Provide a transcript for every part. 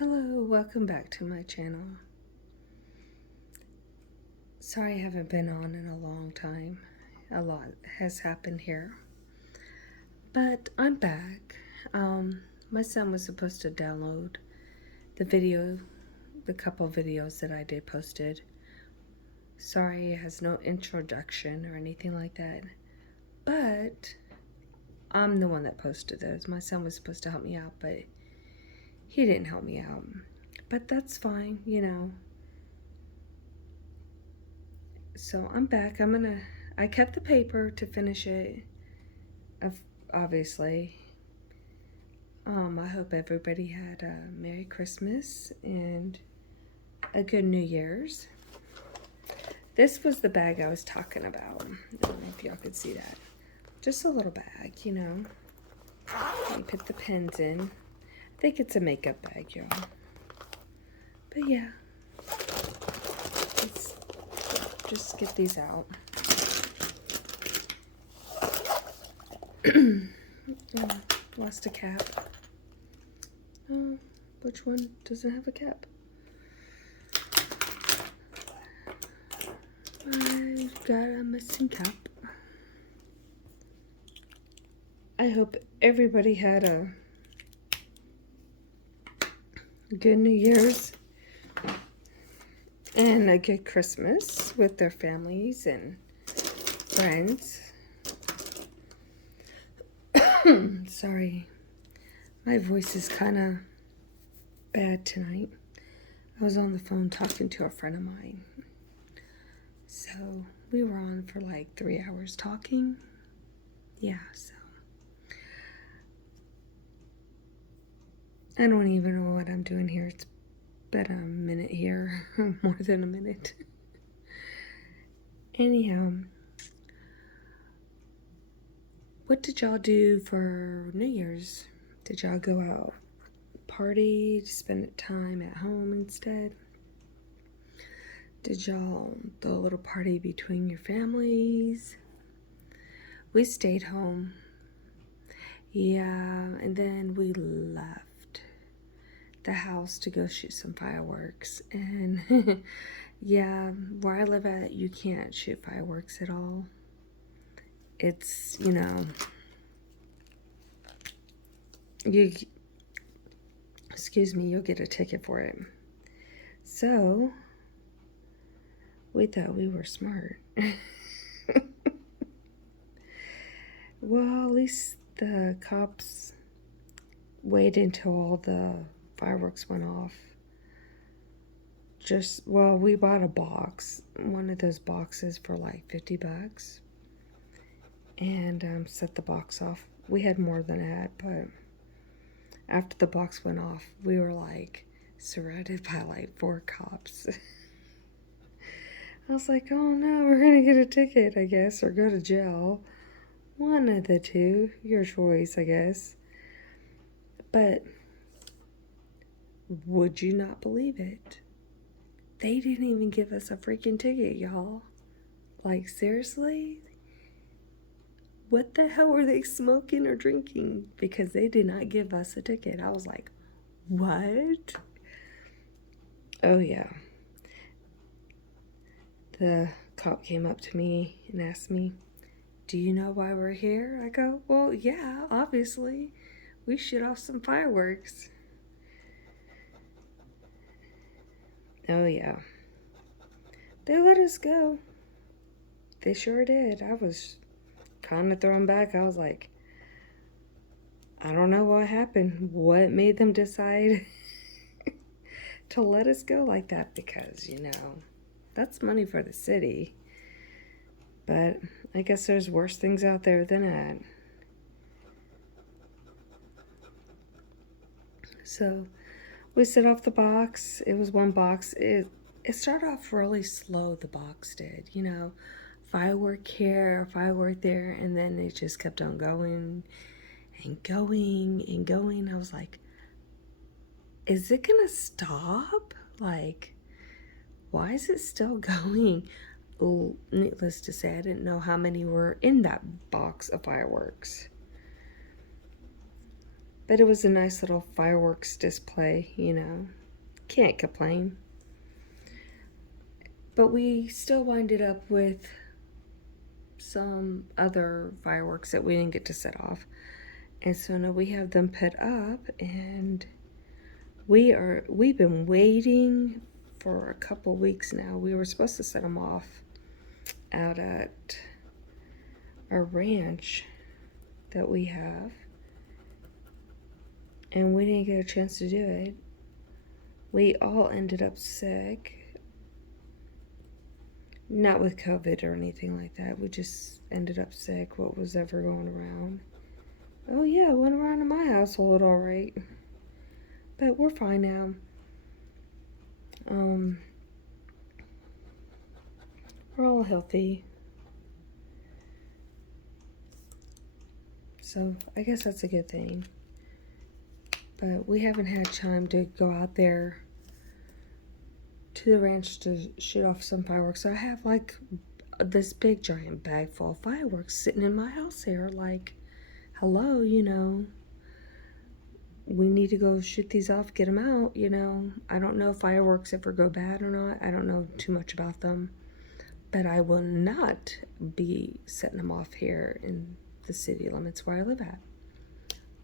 Hello, welcome back to my channel. Sorry I haven't been on in a long time. A lot has happened here. But I'm back. My son was supposed to download the couple videos that I did posted. Sorry, it has no introduction or anything like that. But I'm the one that posted those. My son was supposed to help me out, but he didn't help me out. But that's fine, you know. So I'm back. I kept the paper to finish it, obviously. I hope everybody had a Merry Christmas and a good New Year's. This was the bag I was talking about. I don't know if y'all could see that. Just a little bag, you know. You put the pens in. I think it's a makeup bag, y'all. But yeah. Let's just get these out. Lost a cap. Which one doesn't have a cap? I've got a missing cap. I hope everybody had a good New Year's and a good Christmas with their families and friends. Sorry, my voice is kind of bad tonight. I was on the phone talking to a friend of mine. So we were on for like 3 hours talking. Yeah, so I don't even know what I'm doing here. It's been a minute here, more than a minute. Anyhow, what did y'all do for New Year's? Did y'all go out, party, spend time at home instead? Did y'all throw a little party between your families? We stayed home. Yeah, and then we left the house to go shoot some fireworks. And yeah, where I live at, you can't shoot fireworks at all. It's, you know, you'll get a ticket for it. So we thought we were smart. Well, at least the cops waited until all the fireworks went off. We bought a box, one of those boxes for like $50, and set the box off. We had more than that, but after the box went off, we were like surrounded by like 4 cops. I was like, oh no, we're gonna get a ticket, I guess, or go to jail. One of the two, your choice, I guess. But would you not believe it? They didn't even give us a freaking ticket, y'all. Like, seriously? What the hell were they smoking or drinking? Because they did not give us a ticket. I was like, what? Oh, yeah. The cop came up to me and asked me, do you know why we're here? I go, well, yeah, obviously. We shoot off some fireworks. Oh, yeah. They let us go. They sure did. I was kind of thrown back. I was like, I don't know what happened. What made them decide to let us go like that? Because, you know, that's money for the city. But I guess there's worse things out there than that. So we set off the box. It was one box. It started off really slow, the box did, you know. Firework here, firework there, and then it just kept on going and going and going. I was like, is it gonna stop? Like, why is it still going? Needless to say, I didn't know how many were in that box of fireworks. But it was a nice little fireworks display, you know. Can't complain. But we still winded up with some other fireworks that we didn't get to set off. And so now we have them put up, and we've been waiting for a couple weeks now. We were supposed to set them off out at our ranch that we have, and we didn't get a chance to do it. We all ended up sick. Not with COVID or anything like that. We just ended up sick. What was ever going around? Oh yeah, it went around in my household all right. But we're fine now. We're all healthy. So I guess that's a good thing. But we haven't had time to go out there to the ranch to shoot off some fireworks. So I have like this big giant bag full of fireworks sitting in my house here. Like, hello, you know, we need to go shoot these off, get them out, you know. I don't know if fireworks ever go bad or not. I don't know too much about them. But I will not be setting them off here in the city limits where I live at.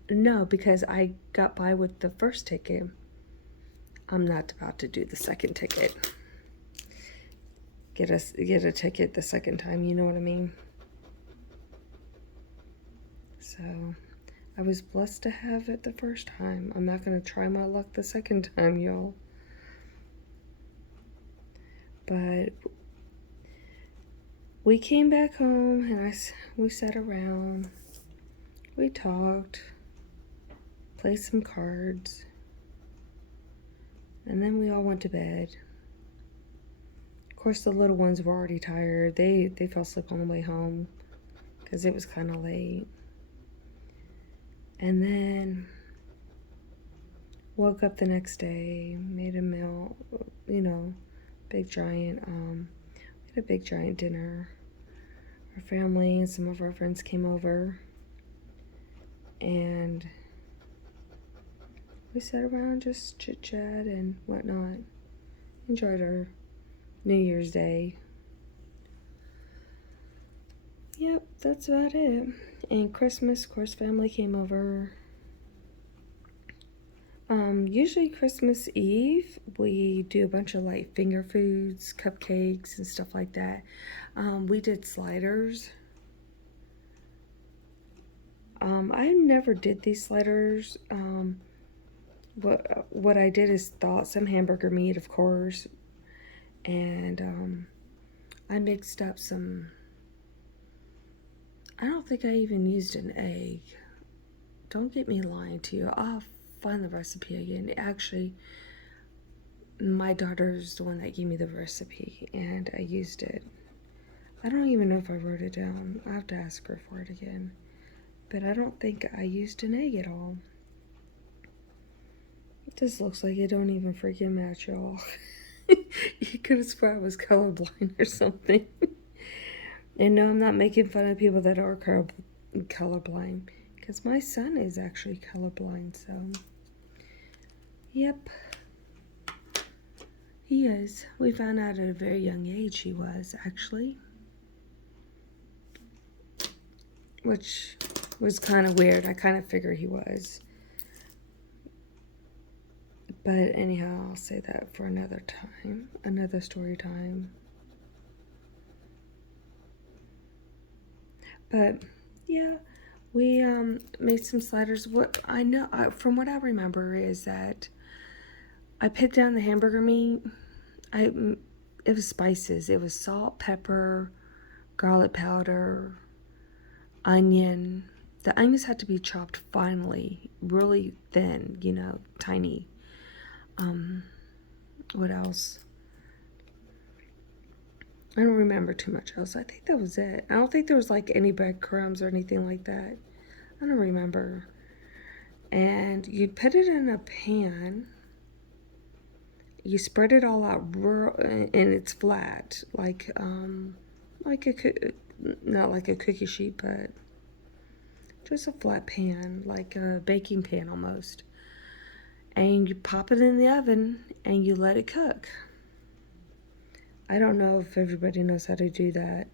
No, because I got by with the first ticket. I'm not about to do the second ticket. Get a ticket the second time, you know what I mean? So I was blessed to have it the first time. I'm not going to try my luck the second time, y'all. But we came back home, and we sat around. We talked, played some cards, and then we all went to bed. Of course, the little ones were already tired. They fell asleep on the way home because it was kind of late. And then woke up the next day, made a meal, you know, big giant, we had a big giant dinner. Our family and some of our friends came over, and we sat around, just chit chat and whatnot. Enjoyed our New Year's Day. Yep, that's about it. And Christmas, of course, family came over. Usually Christmas Eve, we do a bunch of like finger foods, cupcakes, and stuff like that. We did sliders. I never did these sliders. What I did is thawed some hamburger meat, of course, and I mixed up some. I don't think I even used an egg. Don't get me lying to you. I'll find the recipe again. Actually, my daughter's the one that gave me the recipe, and I used it. I don't even know if I wrote it down. I have to ask her for it again. But I don't think I used an egg at all. This looks like it don't even freaking match, y'all. You could have sworn I was colorblind or something. And no, I'm not making fun of people that are colorblind, because my son is actually colorblind, so yep, he is. We found out at a very young age he was, actually, which was kind of weird. I kind of figured he was. But anyhow, I'll say that for another time, another story time. But yeah, we made some sliders. What I know, from what I remember, is that I put down the hamburger meat. It was spices. It was salt, pepper, garlic powder, onion. The onions had to be chopped finely, really thin, you know, tiny. What else? I don't remember too much else. I think that was it. I don't think there was like any breadcrumbs or anything like that. I don't remember. And you put it in a pan. You spread it all out, and it's flat, like not like a cookie sheet, but just a flat pan, like a baking pan almost. And you pop it in the oven and you let it cook. I don't know if everybody knows how to do that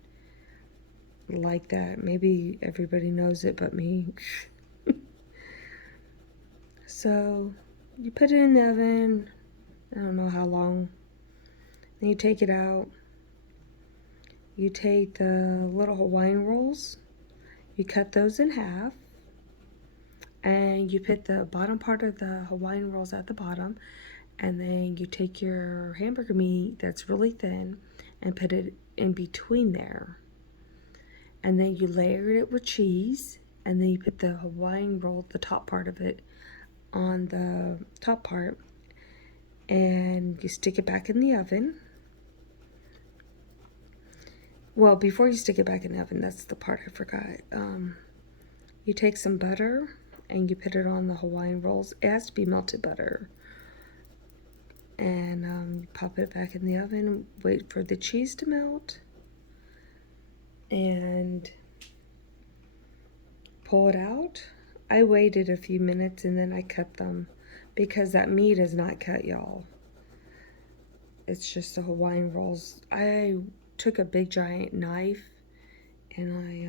like that. Maybe everybody knows it but me. So you put it in the oven, I don't know how long. Then you take it out. You take the little Hawaiian rolls, you cut those in half, and you put the bottom part of the Hawaiian rolls at the bottom, and then you take your hamburger meat that's really thin and put it in between there. And then you layer it with cheese, and then you put the Hawaiian roll, the top part of it, on the top part, and you stick it back in the oven. Well, before you stick it back in the oven, that's the part I forgot. You take some butter and you put it on the Hawaiian rolls. It has to be melted butter. And you pop it back in the oven, wait for the cheese to melt, and pull it out. I waited a few minutes and then I cut them because that meat is not cut, y'all. It's just the Hawaiian rolls. I took a big giant knife and I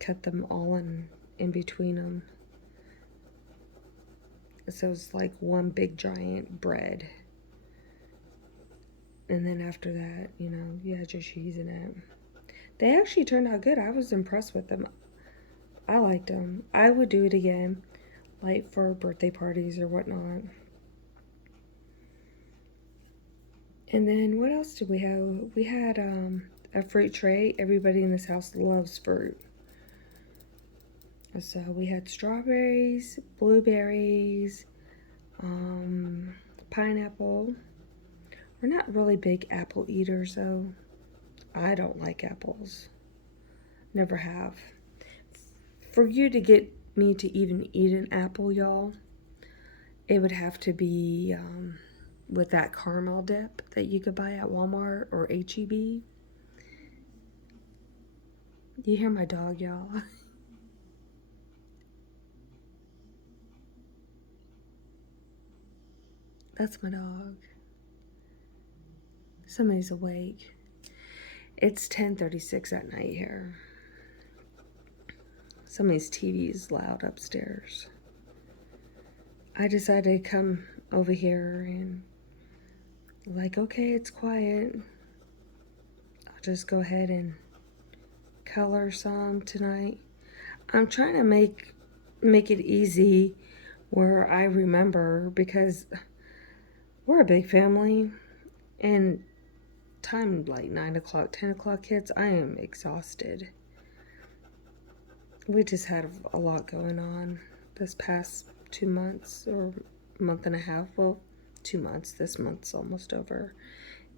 cut them all in between them. So it's like one big giant bread. And then after that, you know, you had your cheese in it. They actually turned out good. I was impressed with them. I liked them. I would do it again, like for birthday parties or whatnot. And then what else did we have? We had a fruit tray. Everybody in this house loves fruit. So we had strawberries, blueberries, pineapple. We're not really big apple eaters though. I don't like apples. Never have. For you to get me to even eat an apple, y'all, it would have to be with that caramel dip that you could buy at Walmart or H-E-B. You hear my dog, y'all? That's my dog. Somebody's awake. It's 10:36 at night here. Somebody's TV is loud upstairs. I decided to come over here and like, okay, it's quiet. I'll just go ahead and color some tonight. I'm trying to make it easy where I remember, because we're a big family and time like 9 o'clock, 10 o'clock hits, I am exhausted. We just had a lot going on this past 2 months or month and a half. Well, 2 months. This month's almost over.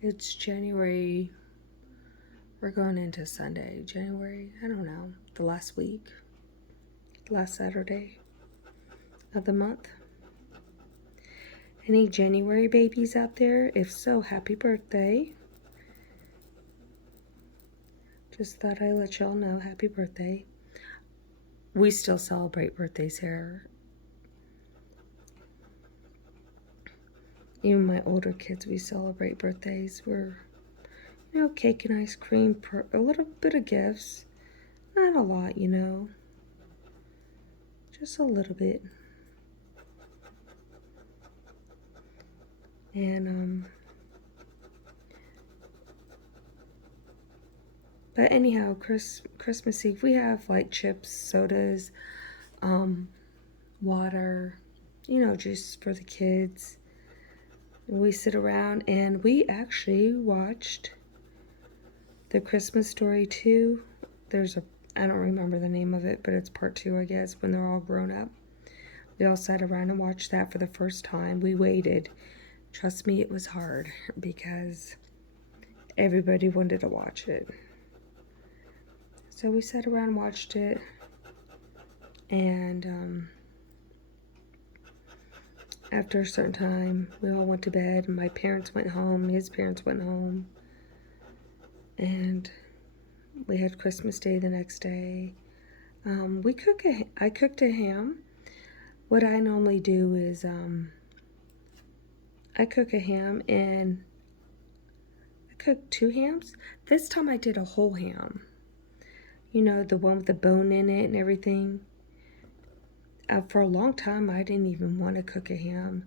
It's January. We're going into Sunday. January, I don't know, the last week. Last Saturday of the month. Any January babies out there? If so, happy birthday. Just thought I'd let y'all know, happy birthday. We still celebrate birthdays here. Even my older kids, we celebrate birthdays. We're, you know, cake and ice cream, a little bit of gifts. Not a lot, you know. Just a little bit. And, but anyhow, Christmas Eve, we have like chips, sodas, water, you know, just for the kids. We sit around and we actually watched The Christmas Story 2. There's I don't remember the name of it, but it's part 2, I guess, when they're all grown up. We all sat around and watched that for the first time. We waited. Trust me, it was hard because everybody wanted to watch it. So we sat around and watched it, and after a certain time, we all went to bed. My parents went home, his parents went home, and we had Christmas Day the next day. I cooked a ham. What I normally do is I cook a ham and I cooked 2 hams. This time I did a whole ham. You know, the one with the bone in it and everything. For a long time, I didn't even want to cook a ham.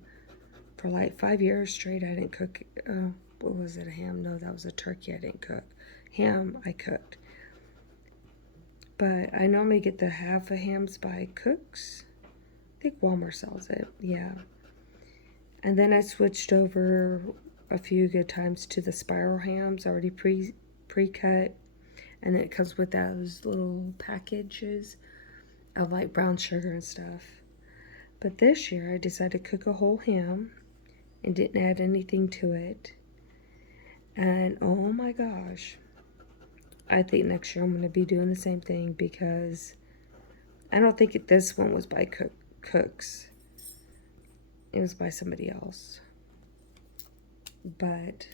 For like 5 years straight, I didn't cook. What was it, a ham? No, that was a turkey I didn't cook. Ham, I cooked. But I normally get the half of hams by Cooks. I think Walmart sells it, yeah. And then I switched over a few good times to the spiral hams, already pre-cut. And then it comes with those little packages of like brown sugar and stuff. But this year I decided to cook a whole ham and didn't add anything to it. And oh my gosh, I think next year I'm going to be doing the same thing, because I don't think this one was by Cooks. It was by somebody else. But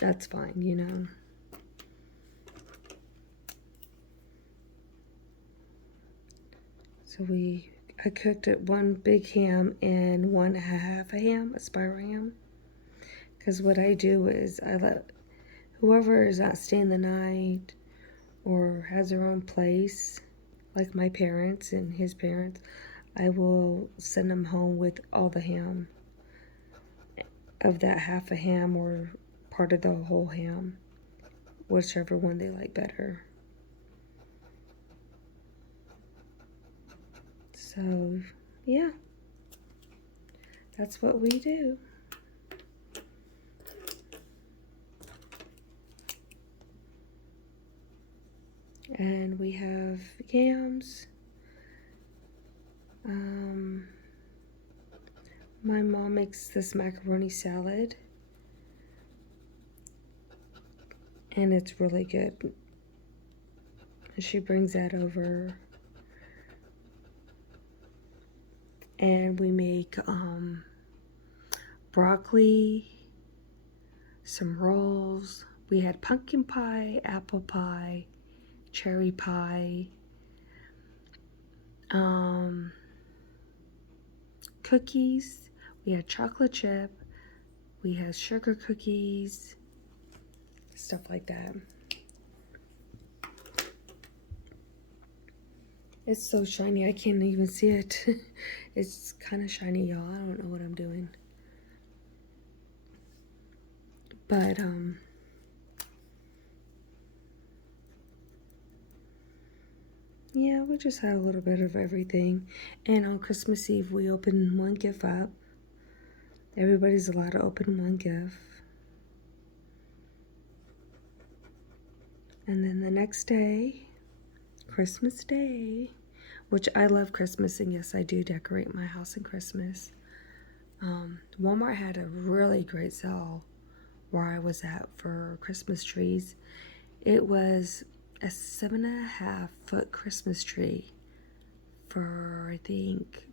that's fine, you know. So I cooked it one big ham and one half a ham, a spiral ham. Because what I do is I let whoever is not staying the night or has their own place, like my parents and his parents, I will send them home with all the ham of that half a ham or part of the whole ham, whichever one they like better. So, yeah, that's what we do. And we have yams. My mom makes this macaroni salad, and it's really good. And she brings that over. And we make broccoli, some rolls. We had pumpkin pie, apple pie, cherry pie, cookies. We had chocolate chip. We had sugar cookies, stuff like that. It's so shiny, I can't even see it. It's kind of shiny, y'all. I don't know what I'm doing. But, yeah, we just had a little bit of everything. And on Christmas Eve, we opened one gift up. Everybody's allowed to open one gift. And then the next day, Christmas Day, which I love Christmas, and yes, I do decorate my house in Christmas. Walmart had a really great sale where I was at for Christmas trees. It was a 7.5-foot Christmas tree for, I think,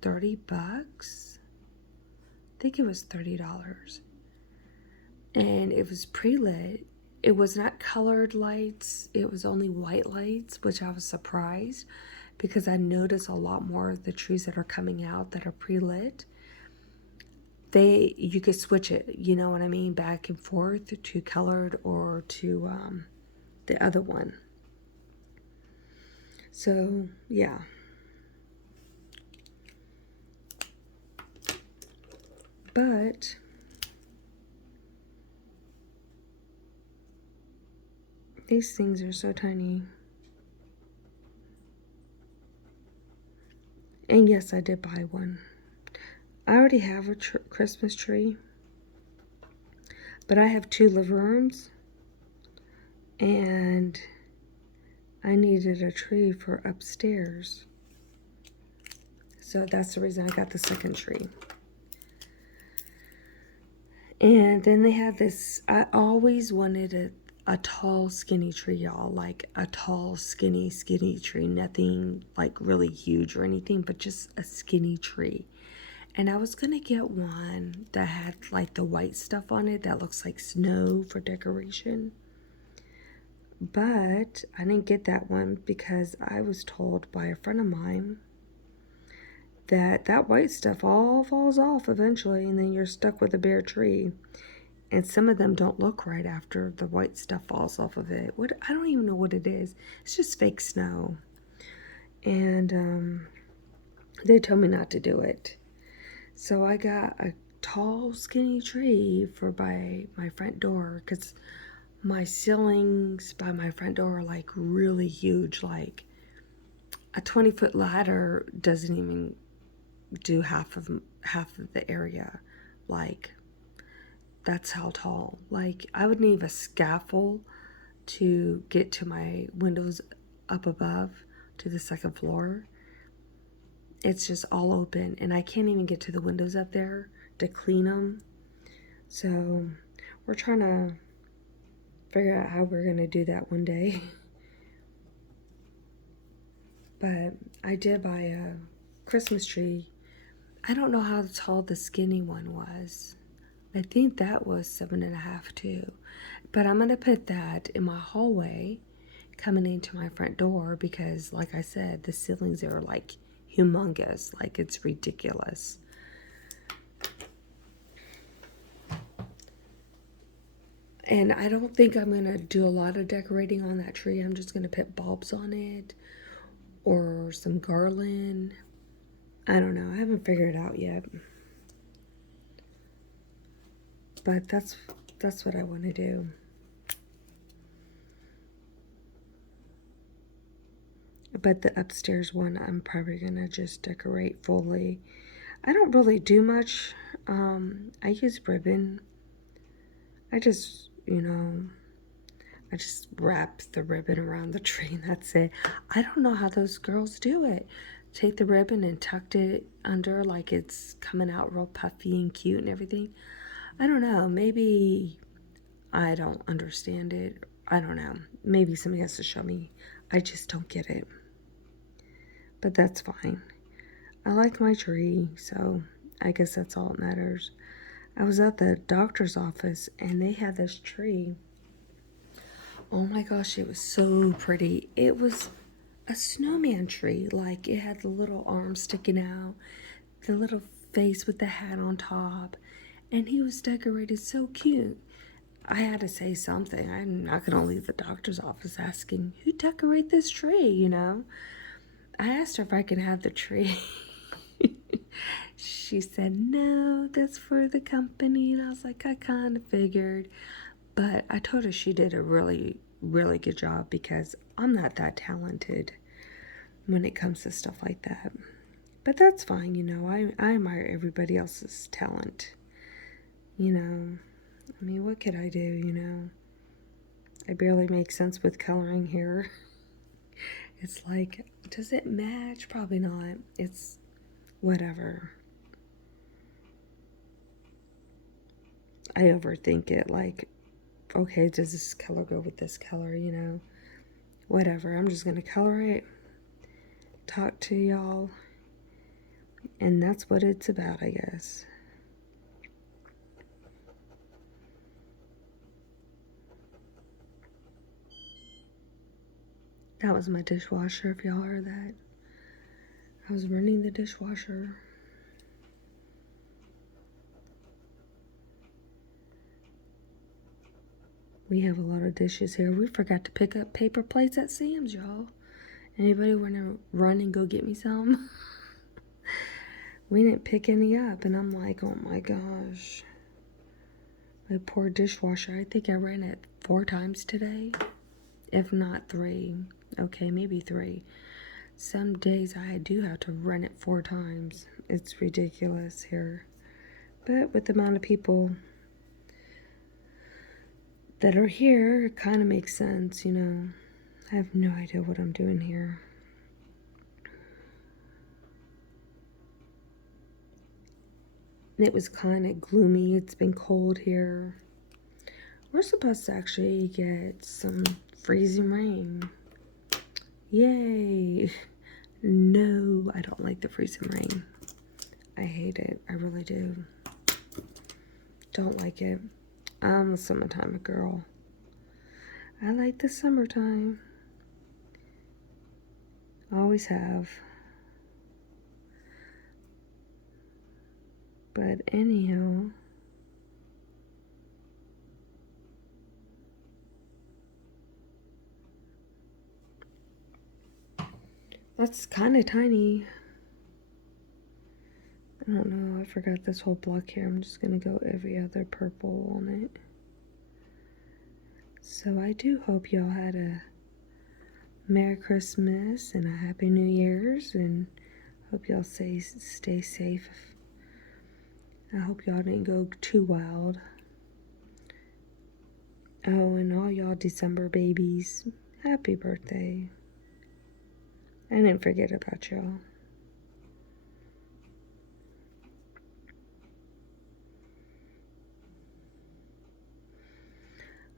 $30. I think it was $30. And it was pre-lit. It was not colored lights. It was only white lights, which I was surprised, because I noticed a lot more of the trees that are coming out that are pre-lit. You could switch it, you know what I mean, back and forth to colored or to the other one. So, yeah. But these things are so tiny. And yes, I did buy one. I already have a Christmas tree, but I have 2 living rooms, and I needed a tree for upstairs. So that's the reason I got the second tree. And then they have this, I always wanted a tall, skinny tree, y'all. Like a tall, skinny tree. Nothing like really huge or anything, but just a skinny tree. And I was going to get one that had like the white stuff on it that looks like snow for decoration. But I didn't get that one because I was told by a friend of mine that that white stuff all falls off eventually, and then you're stuck with a bare tree. And some of them don't look right after the white stuff falls off of it. What, I don't even know what it is. It's just fake snow. And they told me not to do it. So I got a tall, skinny tree for by my front door, because my ceilings by my front door are like really huge. Like a 20-foot ladder doesn't even do half of the area. Like, that's how tall. Like, I would need a scaffold to get to my windows up above to the second floor. It's just all open, and I can't even get to the windows up there to clean them. So we're trying to figure out how we're going to do that one day. But I did buy a Christmas tree. I don't know how tall the skinny one was. I think that was 7.5 too. But I'm going to put that in my hallway coming into my front door because, like I said, the ceilings are like humongous. Like, it's ridiculous. And I don't think I'm going to do a lot of decorating on that tree. I'm just going to put bulbs on it or some garland. I don't know. I haven't figured it out yet. But that's what I want to do. But the upstairs one, I'm probably going to just decorate fully. I don't really do much. I use ribbon. I just, I just wrap the ribbon around the tree and that's it. I don't know how those girls do it. Take the ribbon and tucked it under like it's coming out real puffy and cute and everything. I don't know. Maybe I don't understand it. I don't know. Maybe somebody has to show me. I just don't get it. But that's fine. I like my tree, so I guess that's all that matters. I was at the doctor's office and they had this tree. Oh my gosh, it was so pretty. It was a snowman tree. Like, it had the little arms sticking out, the little face with the hat on top, and he was decorated so cute. I had to say something. I'm not going to leave the doctor's office asking, who decorated this tree, I asked her if I could have the tree. She said, no, that's for the company. And I was like, I kind of figured. But I told her she did a really, really good job because I'm not that talented when it comes to stuff like that. But that's fine, I admire everybody else's talent. I mean, what could I do, I barely make sense with coloring here. It's like, does it match? Probably not. It's whatever. I overthink it. Like, okay, does this color go with this color, Whatever. I'm just going to color it, talk to y'all, and that's what it's about, I guess. That was my dishwasher, if y'all heard that. I was running the dishwasher. We have a lot of dishes here. We forgot to pick up paper plates at Sam's, y'all. Anybody want to run and go get me some? We didn't pick any up, and I'm like, oh my gosh. My poor dishwasher. I think I ran it 4 times today, if not 3. Okay, maybe 3. Some days I do have to run it 4 times. It's ridiculous here. But with the amount of people that are here, it kind of makes sense, I have no idea what I'm doing here. It was kind of gloomy. It's been cold here. We're supposed to actually get some freezing rain. Yay! No, I don't like the freezing rain. I hate it. I really do. Don't like it. I'm a summertime girl. I like the summertime. Always have. But anyhow, that's kind of tiny. I don't know, I forgot this whole block here. I'm just going to go every other purple on it. So I do hope y'all had a Merry Christmas and a Happy New Year's, and hope y'all stay safe. I hope y'all didn't go too wild. Oh, and all y'all December babies, happy birthday. I didn't forget about y'all.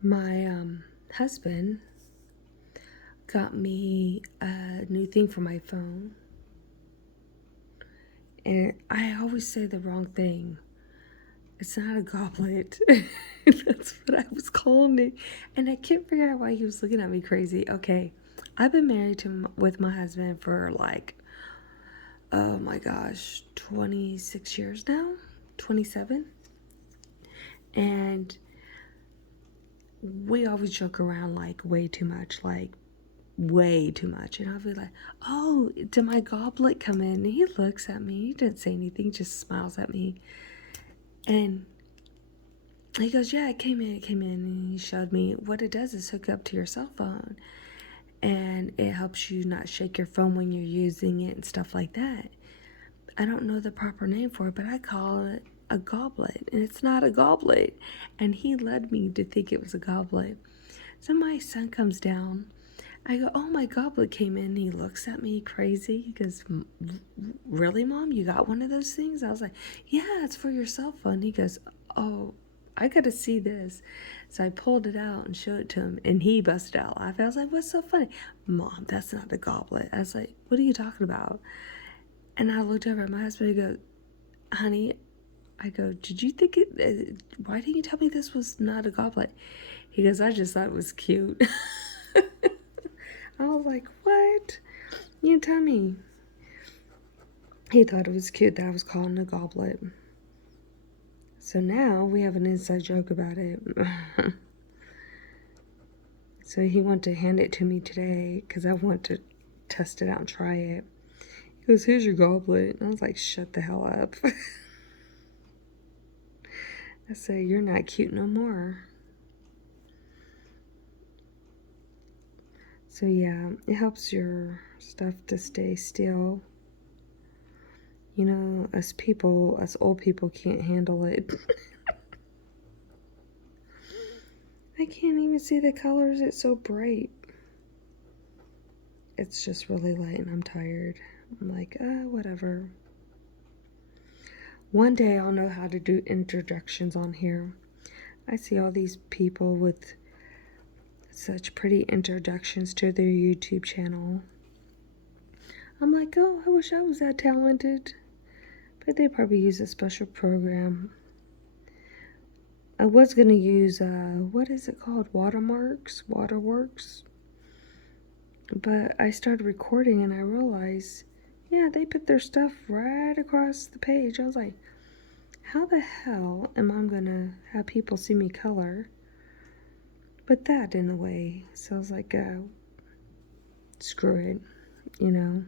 My husband got me a new thing for my phone. And I always say the wrong thing. It's not a goblet. That's what I was calling it. And I can't figure out why he was looking at me crazy. Okay, I've been married with my husband for like, oh my gosh, 26 years now? 27? And we always joke around like way too much, like way too much. And I'll be like, oh, did my goblet come in? And he looks at me. He didn't say anything, just smiles at me. And he goes, yeah, it came in. And he showed me what it does is hook up to your cell phone. And it helps you not shake your phone when you're using it and stuff like that. I don't know the proper name for it, but I call it a goblet. And it's not a goblet. And he led me to think it was a goblet. So my son comes down. I go, oh, my goblet came in. He looks at me crazy. He goes, really, Mom? You got one of those things? I was like, yeah, it's for your cell phone. He goes, oh, I got to see this. So I pulled it out and showed it to him, and he busted out laughing. I was like, what's so funny? Mom, that's not a goblet. I was like, what are you talking about? And I looked over at my husband and go, honey, I go, did you think it, why didn't you tell me this was not a goblet? He goes, I just thought it was cute. I was like, what? You didn't tell me. He thought it was cute that I was calling it a goblet. So now we have an inside joke about it. So he wanted to hand it to me today because I want to test it out and try it. He goes, here's your goblet. And I was like, shut the hell up. I said, you're not cute no more. So yeah, it helps your stuff to stay still. You know, us old people can't handle it. I can't even see the colors. It's so bright. It's just really light and I'm tired. I'm like, whatever. One day I'll know how to do introductions on here. I see all these people with such pretty introductions to their YouTube channel. I'm like, oh, I wish I was that talented. But they probably use a special program. I was going to use, what is it called? Waterworks. But I started recording and I realized, yeah, they put their stuff right across the page. I was like, how the hell am I going to have people see me color? But that in a way. So I was like, screw it, you know.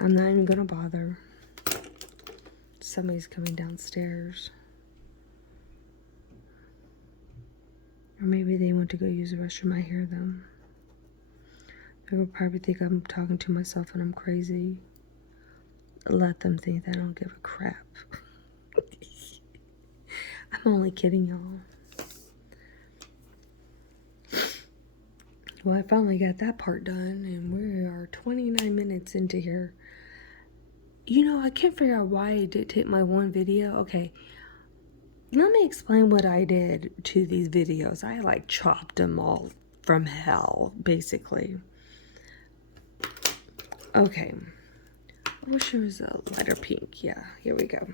I'm not even going to bother. Somebody's coming downstairs. Or maybe they want to go use the restroom. I hear them. They will probably think I'm talking to myself and I'm crazy. Let them think that I don't give a crap. I'm only kidding, y'all. Well, I finally got that part done, and we are 29 minutes into here. You know, I can't figure out why I did take my one video. Okay, let me explain what I did to these videos. I like chopped them all from hell, basically. Okay, I wish there was a lighter pink. Yeah, here we go.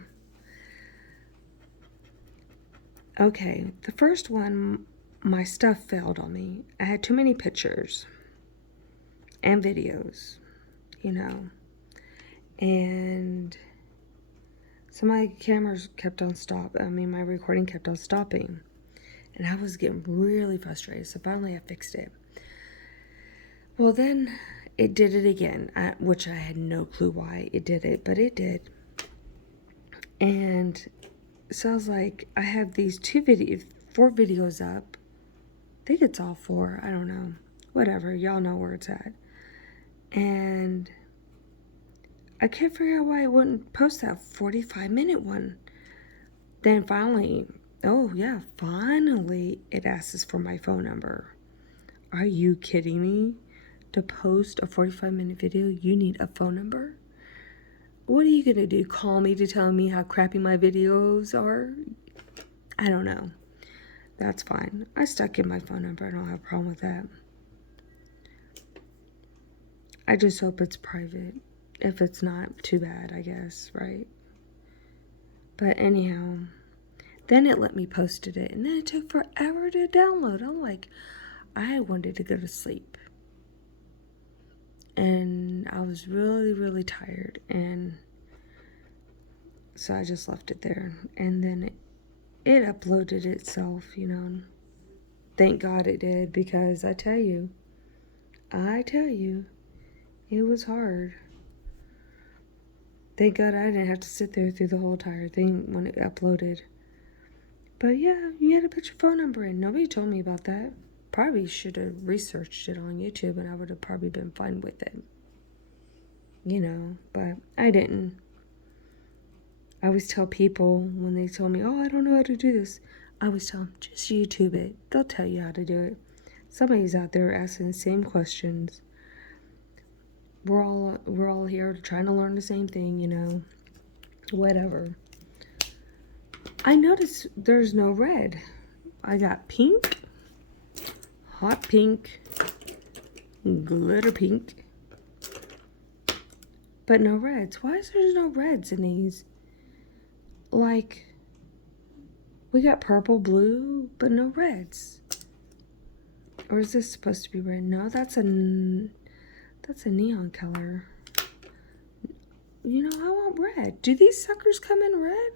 Okay, the first one, my stuff failed on me. I had too many pictures and videos, you know, and so my cameras kept on my recording kept on stopping, and I was getting really frustrated. So finally I fixed it. Well, then it did it again, which I had no clue why it did it, but it did. And so I was like, I have these 4 videos up. I think it's all 4. I don't know. Whatever. Y'all know where it's at. And I can't figure out why it wouldn't post that 45-minute one. Then finally, finally it asks for my phone number. Are you kidding me? To post a 45-minute video, you need a phone number? What are you going to do? Call me to tell me how crappy my videos are? I don't know. That's fine. I stuck in my phone number. I don't have a problem with that. I just hope it's private. If it's not, too bad, I guess, right? But anyhow, then it let me post it, and then it took forever to download. I'm like, I wanted to go to sleep. And I was really, really tired, and so I just left it there. And then it uploaded itself, you know. Thank God it did, because I tell you, it was hard. Thank God I didn't have to sit there through the whole entire thing when it uploaded. But yeah, you had to put your phone number in. Nobody told me about that. Probably should have researched it on YouTube, and I would have probably been fine with it. You know, but I didn't. I always tell people when they tell me, oh, I don't know how to do this, I always tell them, just YouTube it. They'll tell you how to do it. Somebody's out there asking the same questions. We're all here trying to learn the same thing, you know. Whatever. I noticed there's no red. I got pink, hot pink, glitter pink, but no reds. Why is there no reds in these? Like, we got purple, blue, but no reds. Or is this supposed to be red? No, that's a neon color. You know, I want red. Do these suckers come in red?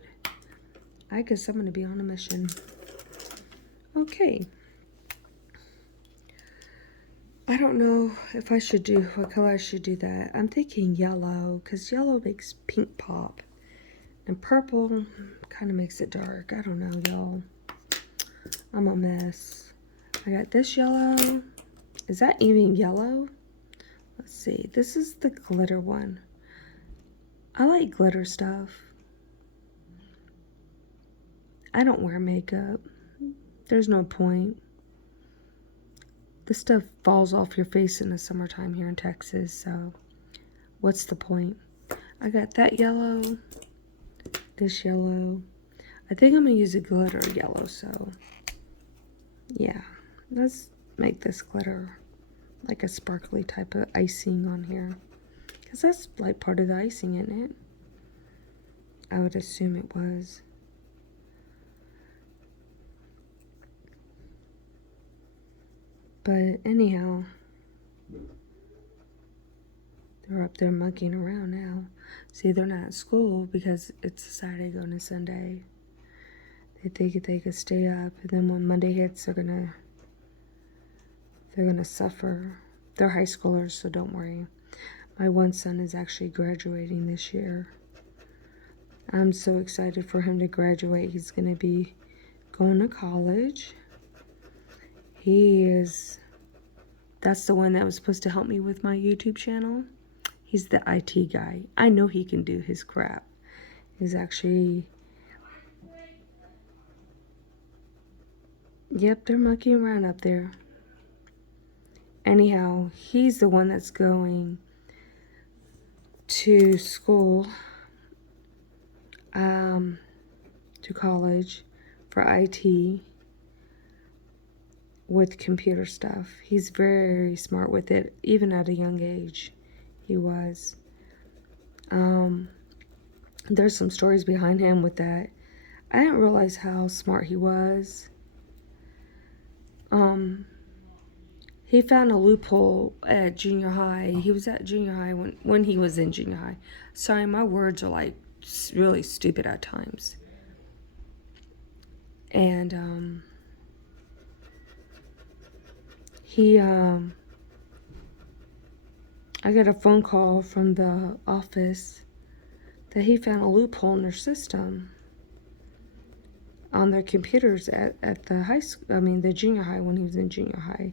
I guess I'm going to be on a mission. Okay. I don't know if I should do, what color I should do that. I'm thinking yellow, because yellow makes pink pop. And purple kind of makes it dark. I don't know, y'all. I'm a mess. I got this yellow. Is that even yellow? Let's see. This is the glitter one. I like glitter stuff. I don't wear makeup. There's no point. This stuff falls off your face in the summertime here in Texas, so what's the point? I got that yellow, this yellow. I think I'm going to use a glitter yellow, so yeah. Let's make this glitter like a sparkly type of icing on here, because that's like part of the icing, isn't it? I would assume it was. But anyhow, they're up there monkeying around now. See, they're not at school because it's a Saturday going to Sunday. They think they could stay up, and then when Monday hits, they're gonna suffer. They're high schoolers, so don't worry. My one son is actually graduating this year. I'm so excited for him to graduate. He's gonna be going to college. That's the one that was supposed to help me with my YouTube channel. He's the IT guy. I know he can do his crap. He's actually... Yep, they're monkeying around up there. Anyhow, he's the one that's going to school, to college for IT with computer stuff. He's very smart with it, even at a young age. He was. There's some stories behind him with that. I didn't realize how smart he was. he found a loophole at junior high. He was at junior high when he was in junior high. Sorry, my words are like really stupid at times. And I got a phone call from the office that he found a loophole in their system on their computers at the high school. I mean, the junior high, when he was in junior high.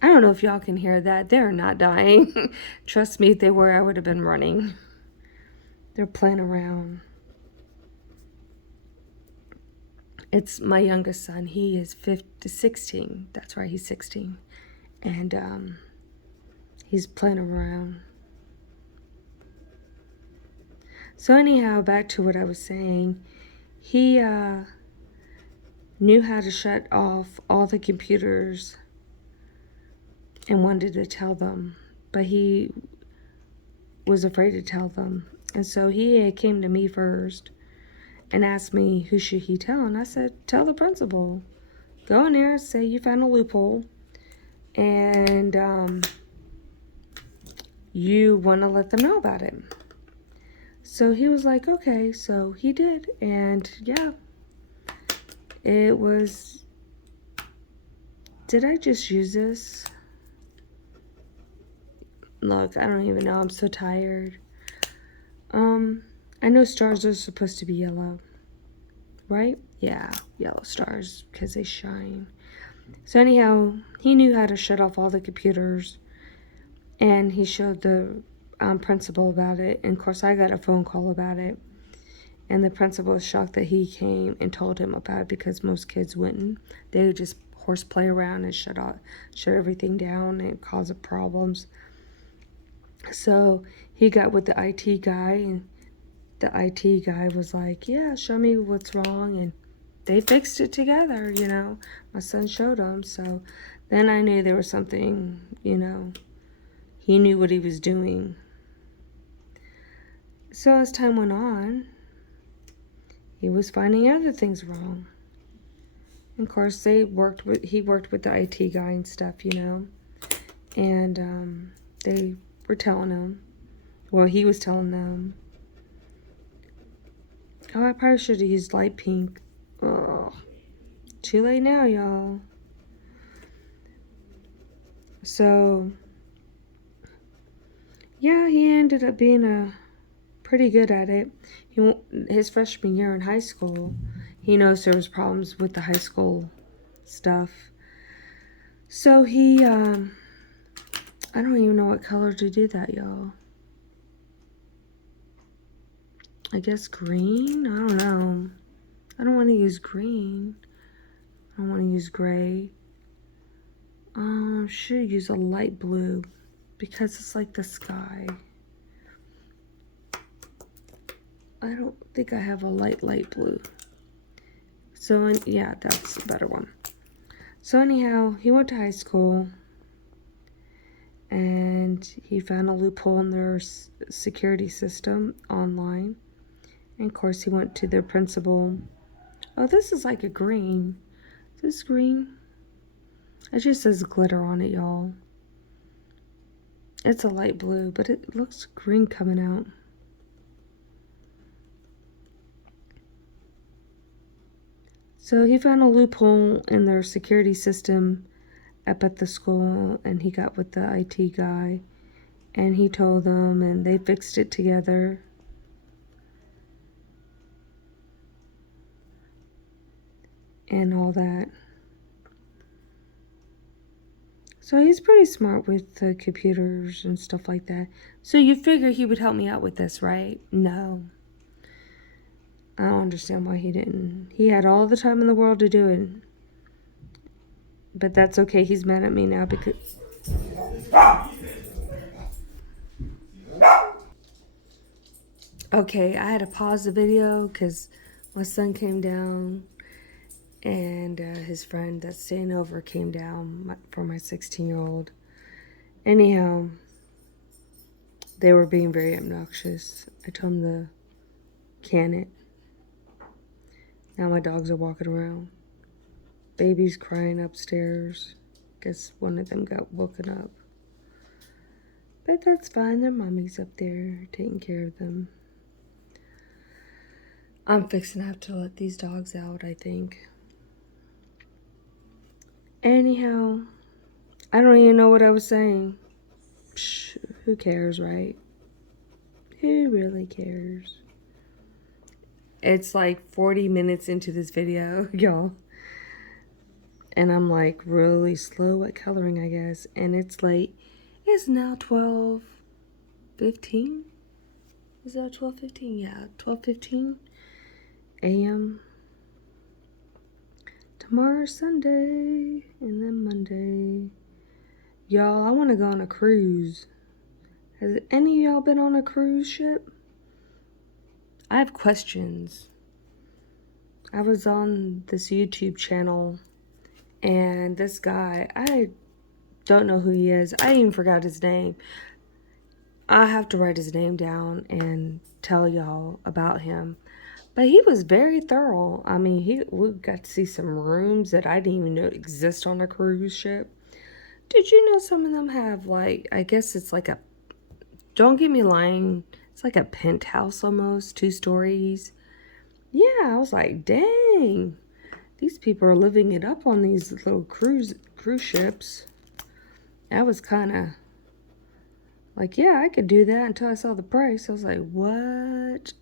I don't know if y'all can hear that. They're not dying. Trust me, if they were, I would have been running. They're playing around. It's my youngest son. He is 16. That's right, he's 16. And he's playing around. So anyhow, back to what I was saying. He knew how to shut off all the computers and wanted to tell them, but he was afraid to tell them. And so he came to me first and asked me who should he tell, and I said, tell the principal. Go in there, say you found a loophole, and you want to let them know about it. So he was like, okay. So he did, and yeah, it was. Did I just use this? Look, I don't even know. I'm so tired. I know stars are supposed to be yellow, right? Yeah, yellow stars because they shine. So anyhow, he knew how to shut off all the computers, and he showed the principal about it. And of course, I got a phone call about it, and the principal was shocked that he came and told him about it because most kids wouldn't. They would just horseplay around and shut everything down and cause problems. So he got with the IT guy, and the IT guy was like, yeah, show me what's wrong. And they fixed it together, you know. My son showed them. So then I knew there was something, you know, he knew what he was doing. So as time went on, he was finding other things wrong. And of course, he worked with the IT guy and stuff, you know. And they were telling him, well, he was telling them, oh, I probably should have used light pink. Oh, too late now, y'all. So, yeah, he ended up being pretty good at it. His freshman year in high school, he knows there was problems with the high school stuff. So he, I don't even know what color to do that, y'all. I guess green? I don't know. I don't want to use green. I don't want to use gray. Should use a light blue because it's like the sky. I don't think I have a light blue. So, yeah, that's a better one. So anyhow, he went to high school and he found a loophole in their security system online. And of course, he went to their principal. Oh, this is like a green. Is this green? It just says glitter on it, y'all. It's a light blue, but it looks green coming out. So he found a loophole in their security system up at the school, and he got with the IT guy, and he told them, and they fixed it together. And all that. So he's pretty smart with the computers and stuff like that. So you figure he would help me out with this, right? No. I don't understand why he didn't. He had all the time in the world to do it. But that's okay. He's mad at me now because... Okay, I had to pause the video because my son came down and his friend that's staying over came down for my 16-year-old. Anyhow, they were being very obnoxious. I told them to can it. Now my dogs are walking around. Baby's crying upstairs. Guess one of them got woken up. But that's fine. Their mommy's up there taking care of them. I'm fixing to have to let these dogs out, I think. Anyhow, I don't even know what I was saying. Psh, who cares, right? Who really cares? It's like 40 minutes into this video, y'all. And I'm like really slow at coloring, I guess. And it's late. It's now 12:15. Is that 12:15? Yeah, 12:15 a.m. Tomorrow's Sunday. And then Monday. Y'all, I want to go on a cruise. Has any of y'all been on a cruise ship? I have questions. I was on this YouTube channel, and this guy, I don't know who he is. I even forgot his name. I have to write his name down and tell y'all about him. But he was very thorough. I mean, we got to see some rooms that I didn't even know exist on a cruise ship. Did you know some of them have, like, I guess it's like a, don't get me lying, it's like a penthouse almost, 2 stories. Yeah, I was like, dang, these people are living it up on these little cruise ships. That was kind of like, yeah, I could do that until I saw the price. I was like, what?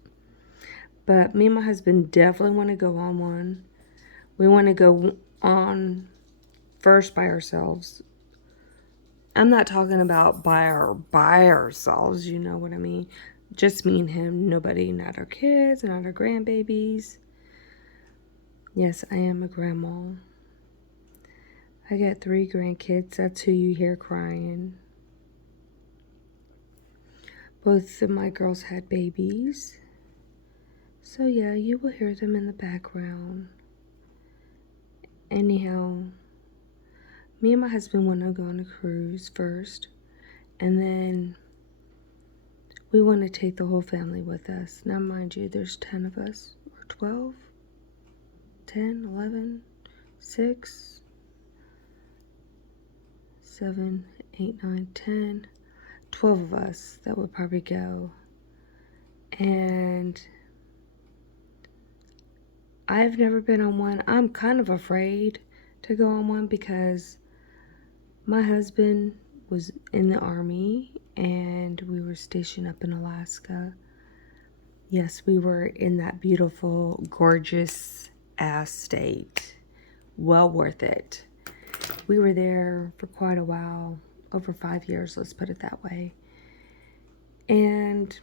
But me and my husband definitely want to go on one. We want to go on first by ourselves. I'm not talking about by ourselves, you know what I mean? Just me and him, nobody, not our kids, not our grandbabies. Yes, I am a grandma. I got 3 grandkids. That's who you hear crying. Both of my girls had babies. So yeah, you will hear them in the background. Anyhow, me and my husband want to go on a cruise first. And then we want to take the whole family with us. Now, mind you, there's 10 of us. Or 12? 10, 11, 6, 7, 8, 9, 10. 12 of us that would probably go. And I've never been on one. I'm kind of afraid to go on one because my husband was in the Army and we were stationed up in Alaska. Yes, we were in that beautiful, gorgeous ass state. Well worth it. We were there for quite a while, over 5 years, let's put it that way. And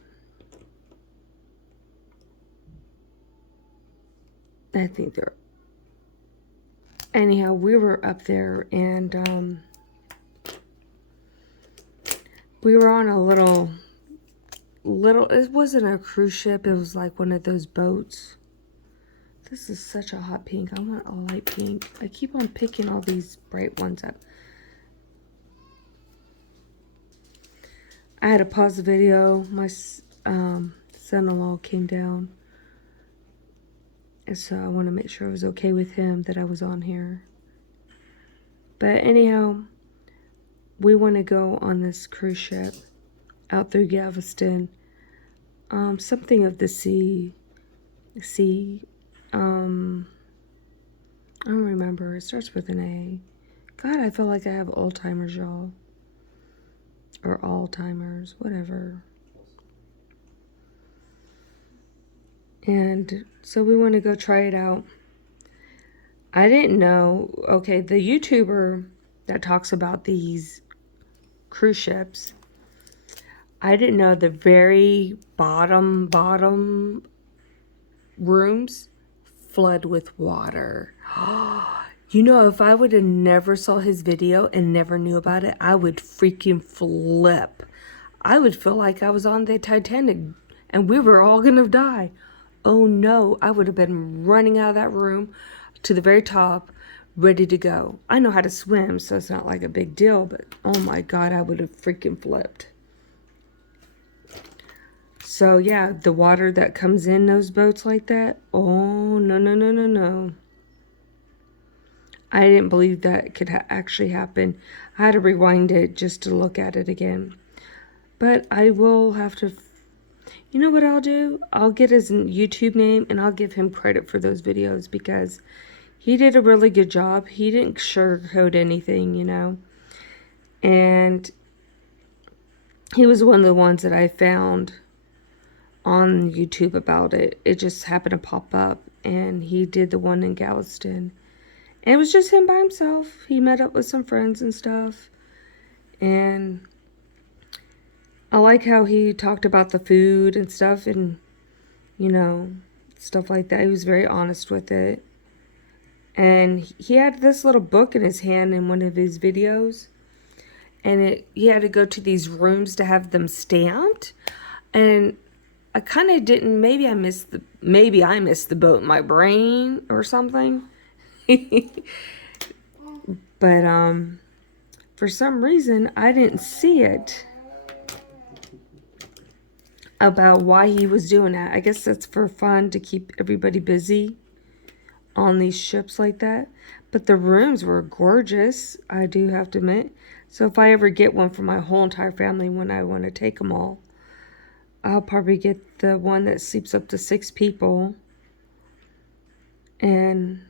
I think they're, anyhow, we were up there and we were on a little, it wasn't a cruise ship, it was like one of those boats. This is such a hot pink. I want a light pink. I keep on picking all these bright ones up. I had to pause the video. My son-in-law came down. And so I want to make sure it was okay with him that I was on here. But anyhow, we want to go on this cruise ship out through Galveston. Something of the sea. I don't remember. It starts with an A. God, I feel like I have Alzheimer's, y'all. Or Alzheimer's, whatever. And so we want to go try it out. I didn't know. Okay, the YouTuber that talks about these cruise ships, I didn't know the very bottom rooms flood with water. You know, if I would have never saw his video and never knew about it, I would freaking flip. I would feel like I was on the Titanic and we were all gonna die. Oh no, I would have been running out of that room to the very top, ready to go. I know how to swim, so it's not like a big deal, but oh my God, I would have freaking flipped. So yeah, the water that comes in those boats like that, oh no. I didn't believe that could actually happen. I had to rewind it just to look at it again. But I will have to, you know what I'll do? I'll get his YouTube name and I'll give him credit for those videos because he did a really good job. He didn't sugarcoat anything, you know. And he was one of the ones that I found on YouTube about it. It just happened to pop up, and he did the one in Galveston. And it was just him by himself. He met up with some friends and stuff. And I like how he talked about the food and stuff and, you know, stuff like that. He was very honest with it. And he had this little book in his hand in one of his videos. And he had to go to these rooms to have them stamped. And I kind of didn't, maybe I missed the boat in my brain or something. But for some reason I didn't see it about why he was doing that. I guess that's for fun, to keep everybody busy on these ships like that. But the rooms were gorgeous, I do have to admit. So if I ever get one for my whole entire family when I want to take them all, I'll probably get the one that sleeps up to 6 people and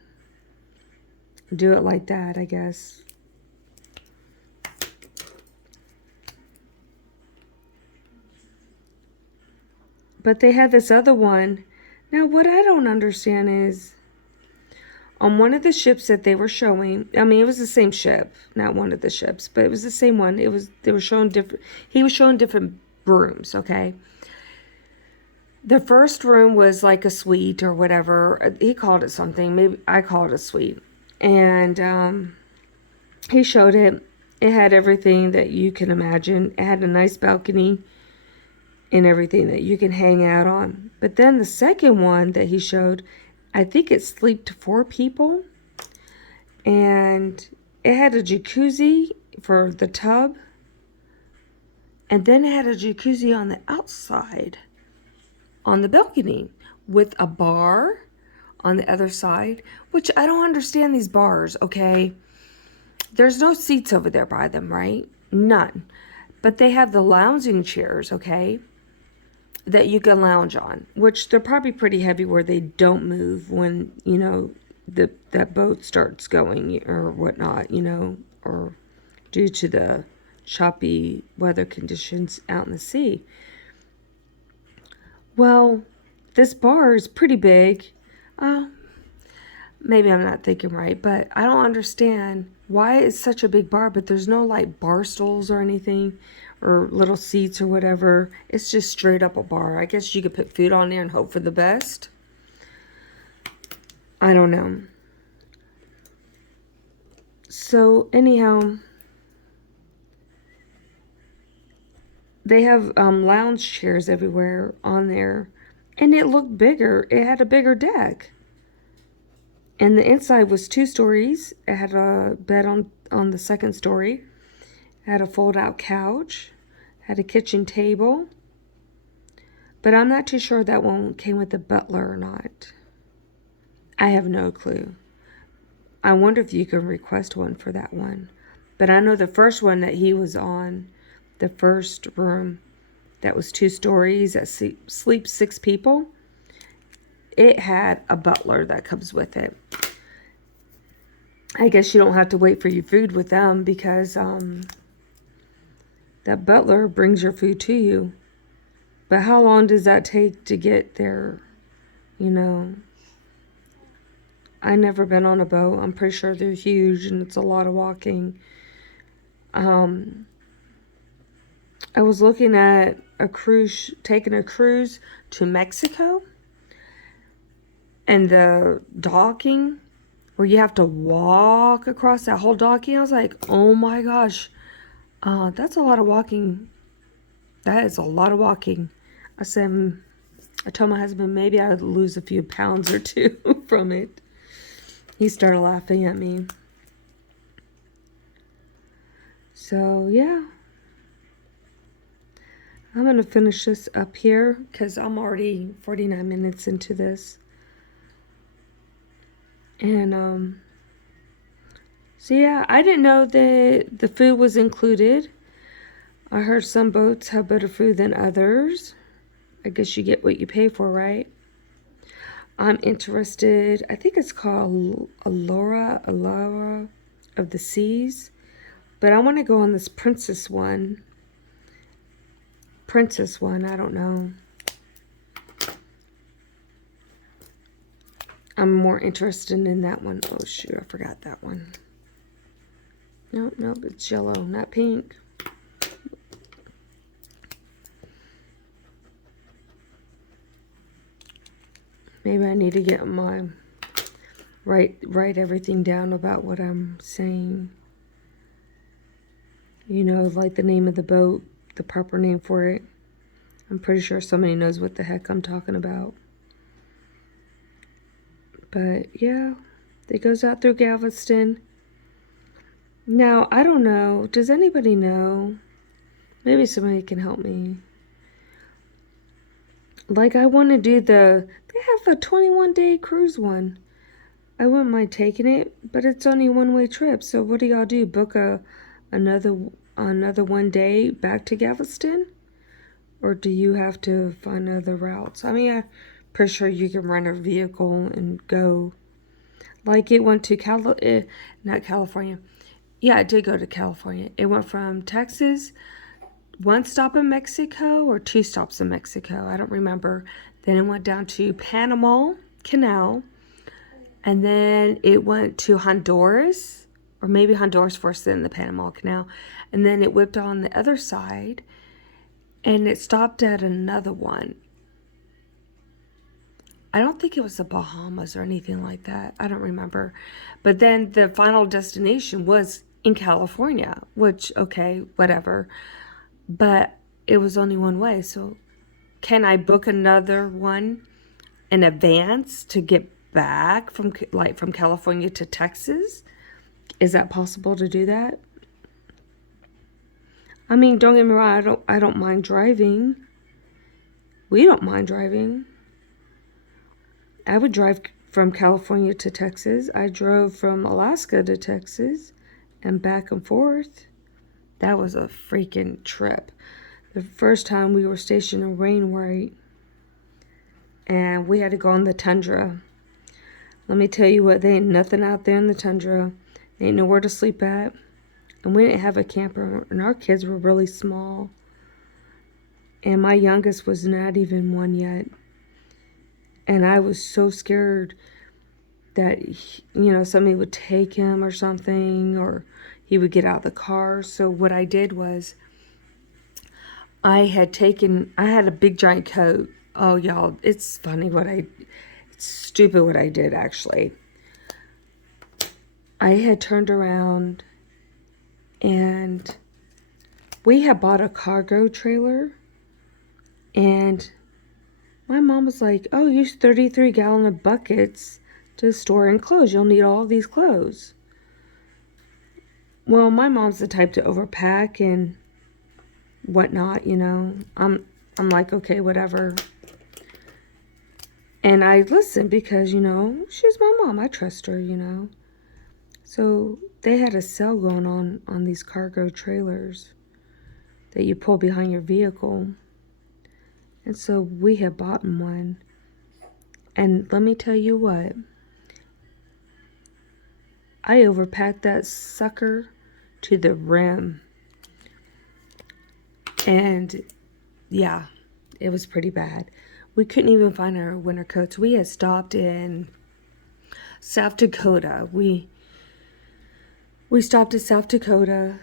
do it like that, I guess. But they had this other one. Now, what I don't understand is, on one of the ships that they were showing, I mean, it was the same ship, not one of the ships, but it was the same one. They were showing different, he was showing different rooms, okay? The first room was like a suite or whatever. He called it something. Maybe I called it a suite. And he showed it. It had everything that you can imagine. It had a nice balcony and everything that you can hang out on. But then the second one that he showed, I think it slept 4 people. And it had a jacuzzi for the tub. And then it had a jacuzzi on the outside, on the balcony, with a bar on the other side, which I don't understand these bars, okay? There's no seats over there by them, right? None. But they have the lounging chairs, okay, that you can lounge on, which they're probably pretty heavy where they don't move when, you know, that boat starts going or whatnot, you know, or due to the choppy weather conditions out in the sea. Well, this bar is pretty big. Maybe I'm not thinking right, but I don't understand why it's such a big bar, but there's no like bar stools or anything or little seats or whatever. It's just straight up a bar. I guess you could put food on there and hope for the best. I don't know. So anyhow, they have lounge chairs everywhere on there, and it looked bigger. It had a bigger deck. And the inside was 2 stories. It had a bed on the second story. It had a fold-out couch. Had a kitchen table. But I'm not too sure that one came with a butler or not. I have no clue. I wonder if you can request one for that one. But I know the first one that he was on, the first room that was 2 stories that sleeps 6 people, it had a butler that comes with it. I guess you don't have to wait for your food with them because that butler brings your food to you. But how long does that take to get there? You know, I never been on a boat. I'm pretty sure they're huge and it's a lot of walking. I was looking at taking a cruise to Mexico. And the docking, where you have to walk across that whole docking, I was like, oh my gosh, that's a lot of walking. That is a lot of walking. I told my husband maybe I would lose a few pounds or 2 from it. He started laughing at me. So yeah, I'm going to finish this up here because I'm already 49 minutes into this. And So yeah, I didn't know that the food was included. I heard some boats have better food than others. I guess you get what you pay for, right? I'm interested. I think it's called Allura of the Seas. But I want to go on this princess one. I don't know. I'm more interested in that one. Oh shoot, I forgot that one. Nope, it's yellow, not pink. Maybe I need to get my write everything down about what I'm saying. You know, like the name of the boat, the proper name for it. I'm pretty sure somebody knows what the heck I'm talking about. But yeah, it goes out through Galveston. Now, I don't know. Does anybody know? Maybe somebody can help me. Like, I want to do they have a 21-day cruise one. I wouldn't mind taking it, but it's only a one-way trip. So what do y'all do? Book another 1 day back to Galveston? Or do you have to find other routes? I mean, I'm pretty sure you can rent a vehicle and go. Like it went to not California. Yeah, it did go to California. It went from Texas, 1 stop in Mexico or 2 stops in Mexico. I don't remember. Then it went down to Panama Canal. And then it went to Honduras, or maybe Honduras first, then the Panama Canal. And then it whipped on the other side, and it stopped at another one. I don't think it was the Bahamas or anything like that. I don't remember. But then the final destination was in California, which, okay, whatever. But it was only one way. So can I book another one in advance to get back from California to Texas? Is that possible to do that? I mean, don't get me wrong, I don't mind driving. We don't mind driving. I would drive from California to Texas. I drove from Alaska to Texas and back and forth. That was a freaking trip. The first time we were stationed in Wainwright, and we had to go on the tundra. Let me tell you what, there ain't nothing out there in the tundra. Ain't nowhere to sleep at. And we didn't have a camper, and our kids were really small. And my youngest was not even 1 yet. And I was so scared that, somebody would take him or something, or he would get out of the car. So what I did was, I had a big giant coat. Oh, y'all, it's funny it's stupid what I did, actually. I had turned around, and we had bought a cargo trailer, and my mom was like, oh, use 33-gallon buckets to store in clothes. You'll need all these clothes. Well, my mom's the type to overpack and whatnot, I'm like, okay, whatever. And I listened because, she's my mom. I trust her, So they had a sale going on these cargo trailers that you pull behind your vehicle. And so we had bought one. And let me tell you what, I overpacked that sucker to the rim. And yeah, it was pretty bad. We couldn't even find our winter coats. We had stopped in South Dakota. We stopped at South Dakota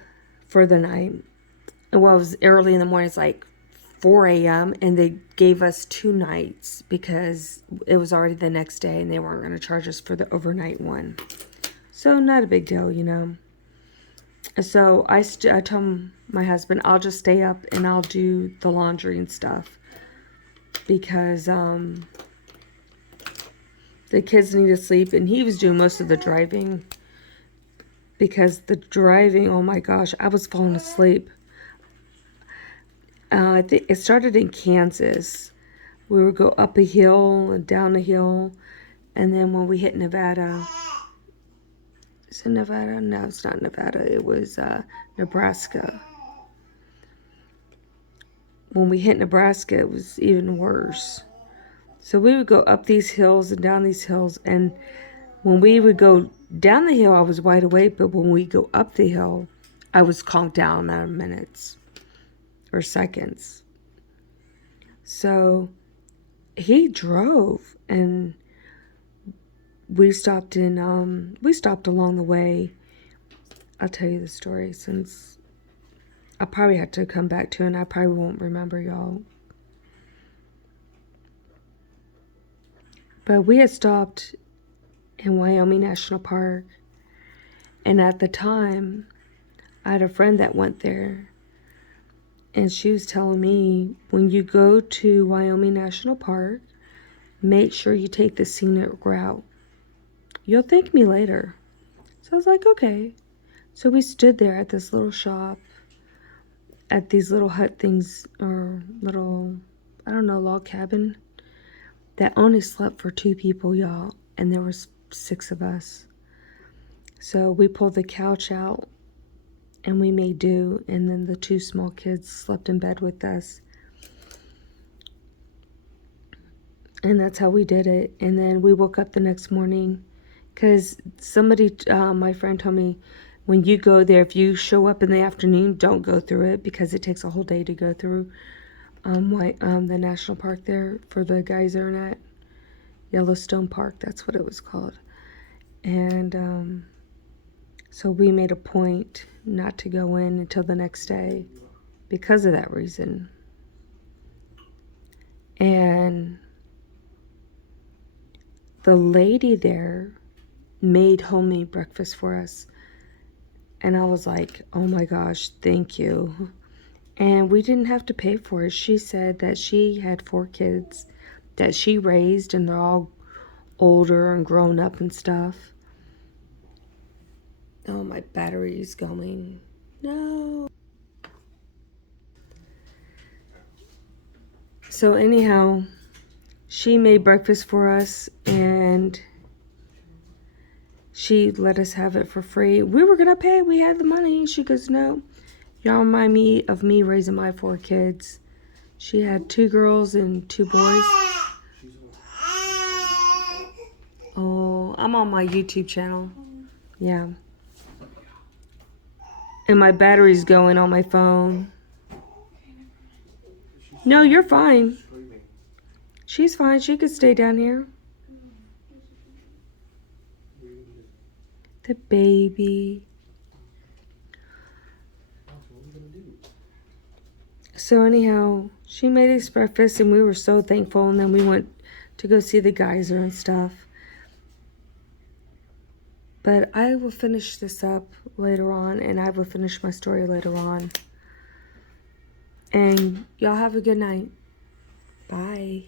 for the night. Well, it was early in the morning. It's like 4 a.m. and they gave us 2 nights because it was already the next day and they weren't going to charge us for the overnight one. So not a big deal, So I told my husband, I'll just stay up and I'll do the laundry and stuff because the kids need to sleep, and he was doing most of the driving because the driving, oh my gosh, I was falling asleep. I think it started in Kansas. We would go up a hill and down a hill, and then when we hit Nevada, Is it Nevada? No, it's not Nevada. It was Nebraska. When we hit Nebraska, it was even worse. So we would go up these hills and down these hills, and when we would go down the hill, I was wide awake, but when we go up the hill, I was calmed down a matter of minutes or seconds. So he drove, and we stopped along the way. I'll tell you the story since I probably had to come back to it, and I probably won't remember, y'all. But we had stopped in Wyoming National Park, and at the time, I had a friend that went there, and she was telling me, when you go to Wyoming National Park, make sure you take the scenic route. You'll thank me later. So I was like, okay. So we stood there at this little shop, at these little hut things, or little, I don't know, log cabin, that only slept for 2 people, y'all, and there was 6 of us. So we pulled the couch out, and we made do, and then the 2 small kids slept in bed with us. And that's how we did it. And then we woke up the next morning, because somebody, my friend told me, when you go there, if you show up in the afternoon, don't go through it, because it takes a whole day to go through the national park there for the geyser and at Yellowstone Park. That's what it was called. And so we made a point not to go in until the next day because of that reason. And the lady there made homemade breakfast for us. And I was like, oh my gosh, thank you. And we didn't have to pay for it. She said that she had 4 kids that she raised, and they're all older and grown up and stuff. Oh, my battery's going. No. So anyhow, she made breakfast for us, and she let us have it for free. We were going to pay. We had the money. She goes, no. Y'all remind me of me raising my 4 kids. She had 2 girls and 2 boys. Oh, I'm on my YouTube channel. Yeah. And my battery's going on my phone. No, you're fine. She's fine. She could stay down here. The baby. So anyhow, she made us breakfast, and we were so thankful. And then we went to go see the geyser and stuff. But I will finish this up later on, and I will finish my story later on. And y'all have a good night. Bye.